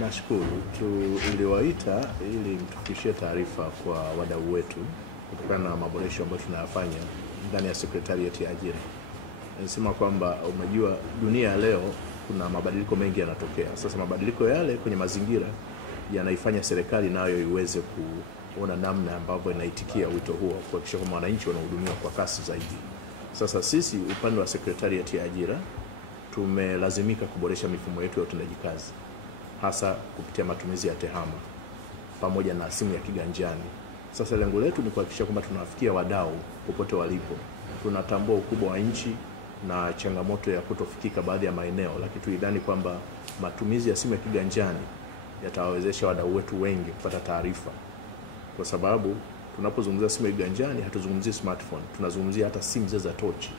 Nashukuru tuliwaita ili mtufikishie taarifa kwa wadau wetu kutokana na maboresho ambayo tunayafanya ndani ya Sekretarieti ya Ajira. Nasema kwamba unajua dunia ya leo kuna mabadiliko mengi yanatokea. Sasa mabadiliko yale kwenye mazingira yanaifanya serikali nayo iweze kuona namna ambavyo inaitikia wito huo kuhakikisha kwamba wananchi wanahudumiwa kwa kasi zaidi. Sasa sisi upande wa Sekretarieti ya Ajira tumelazimika kuboresha mifumo yetu ya utendaji kazi, hasa kupitia matumizi ya tehama pamoja na simu ya kiganjani. Sasa lengo letu ni kuhakikisha kwamba tunawafikia wadau popote walipo. Tunatambua ukubwa wa nchi na changamoto ya kutofikika baadhi ya maeneo, lakini tuidhani kwamba matumizi ya simu ya kiganjani yatawawezesha wadau wetu wengi kupata taarifa, kwa sababu tunapozungumzia simu ya kiganjani hatuzungumzii smartphone, tunazungumzia hata simu za tochi.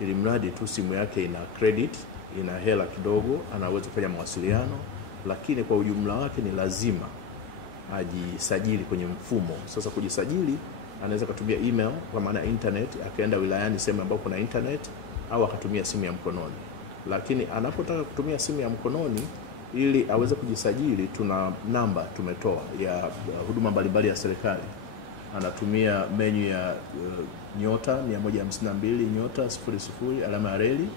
Ili mradi tu simu yake ina credit, ina hela kidogo, anaweza kufanya mawasiliano, lakini kwa ujumla wake ni lazima ajisajili kwenye mfumo. Sasa kujisajili, anaweza kutumia email kwa maana internet, akaenda wilayani sehemu ambapo kuna internet, au akatumia simu ya mkononi. Lakini anapotaka kutumia simu ya mkononi ili aweze kujisajili, tuna namba tumetoa ya huduma mbalimbali ya serikali. Anatumia menu ya nyota 152 nyota 00 alama ya reli,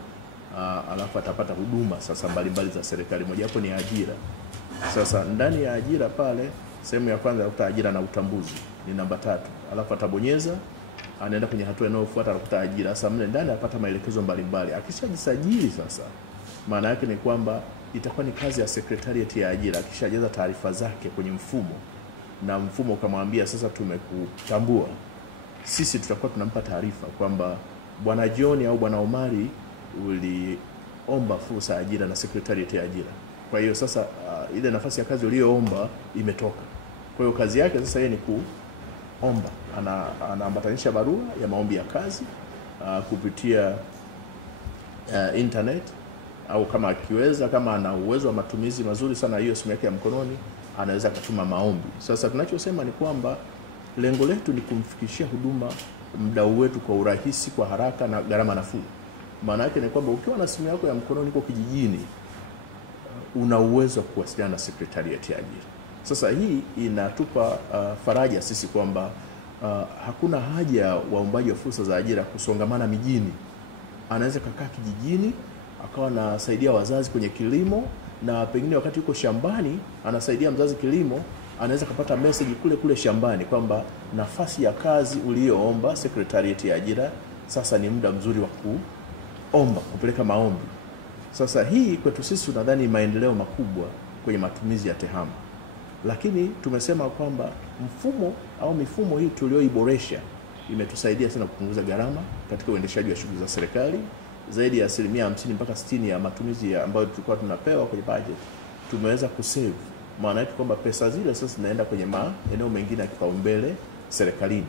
alafu atapata huduma sasa mbalimbali za serikali. Moja hapo ni ajira. Sasa ndani ya ajira pale, sehemu ya kwanza utakuta ajira na utambuzi, ni namba 3. Alafu atabonyeza, anaenda kwenye hatua inayofuata, anakuta ajira. Sasa mle ndani apata maelekezo mbalimbali. Akishajisajili sasa, maana yake ni kwamba itakuwa ni kazi ya Sekretarieti ya Ajira. Akishajaza taarifa zake kwenye mfumo na mfumo ukamwambia sasa tumekutambua, sisi tutakuwa tunampa taarifa kwamba Bwana John au Bwana Omari uliomba fursa ya ajira na Sekretarieti ya Ajira. Kwa hiyo sasa ile nafasi ya kazi uliyoomba imetoka. Kwa hiyo kazi yake sasa yeye ni kuomba. Anaambatanisha barua ya maombi ya kazi kupitia internet, au kama akiweza, kama ana uwezo wa matumizi mazuri sana hiyo simu yake ya mkononi, anaweza kutuma maombi. Sasa tunachosema ni kwamba lengo letu ni kumfikishia huduma mdau wetu kwa urahisi, kwa haraka na gharama nafuu. Maana yake ni kwamba ukiwa na simu yako ya mkononi uko kijijini, una uwezo wa kuwasiliana na Sekretarieti ya Ajira. Sasa hii inatupa faraja sisi kwamba hakuna haja ya waombaji wa fursa za ajira kusongamana mijini. Anaweza kukaa kijijini, akawa anasaidia wazazi kwenye kilimo, na pengine wakati yuko shambani anasaidia mzazi kilimo, anaweza kupata message kule shambani kwamba nafasi ya kazi uliyoomba Sekretarieti ya Ajira, sasa ni muda mzuri wa kuomba, kupeleka maombi. Sasa hii kwetu sisi tunadhani maendeleo makubwa kwenye matumizi ya tehama. Lakini tumesema kwamba mfumo au mifumo hii tulioiboresha imetusaidia sana kupunguza gharama katika uendeshaji wa shughuli za serikali. Zaidi ya 50% mpaka 60% ya matumizi ambayo tulikuwa tunapewa kwenye budget tumeweza kusave. Maana yake kwamba pesa zile sasa zinaenda kwenye maeneo mengine ya kipaumbele serikalini.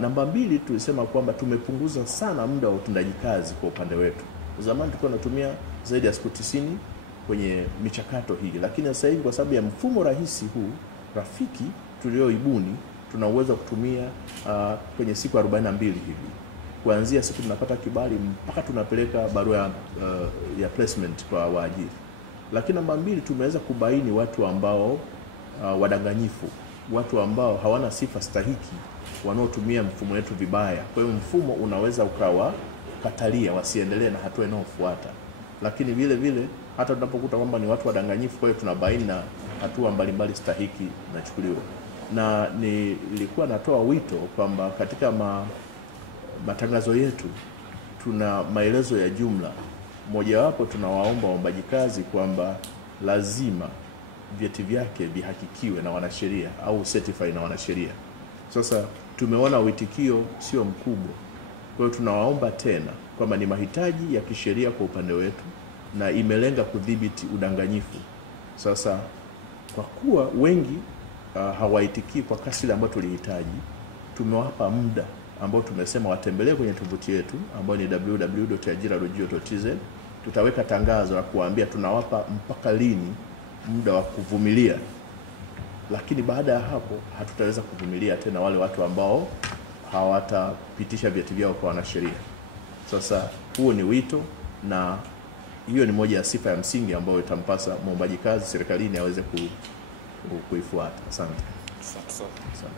Namba 2, tulisema kwamba tumepunguza sana muda wa utendaji kazi kwa upande wetu. Zamani tulikuwa tunatumia zaidi ya siku 90 kwenye michakato hii, lakini sasa hivi kwa sababu ya mfumo rahisi huu rafiki tulioibuni, tuna uwezo kutumia kwenye siku 42 hivi. Kuanzia siku tunapata kibali mpaka tunapeleka barua ya placement kwa waajiri. Lakini namba 2, tumeweza kubaini watu ambao wadanganyifu, watu ambao hawana sifa stahiki, wanaotumia mfumo wetu vibaya. Kwa hiyo mfumo unaweza ukawa katalia wasiendelee na hatua inayofuata. Lakini vile vile hata tunapokuta kwamba ni watu wadanganyifu, kwa hiyo tunabaini na hatua mbalimbali stahiki zinachukuliwa. Na nilikuwa natoa wito kwamba katika matangazo yetu tuna maelezo ya jumla. Mojawapo tunawaomba waombaji kazi kwamba lazima vyeti vyake vihakikiwe na wanasheria au certify na wanasheria. Sasa tumeona uitikio sio mkubwa. Kwa hiyo tunawaomba tena kwamba ni mahitaji ya kisheria kwa upande wetu na imelenga kudhibiti udanganyifu. Sasa kwa kuwa wengi hawaitikii kwa kasi ile ambayo tulihitaji, tumewapa muda ambao tumesema watembelee kwenye tovuti yetu ambayo ni www.ajira.go.tz. Tutaweka tangazo la kuambia tunawapa mpaka lini muda wa kuvumilia. Lakini baada ya hapo hatutaweza kuvumilia tena wale watu ambao hawatapitisha vyeti vyao kwa wanasheria. Sasa huo ni wito, na hiyo ni moja ya sifa ya msingi ambayo itampasa muombaji kazi serikalini aweze kuifuata. Asante. Asante.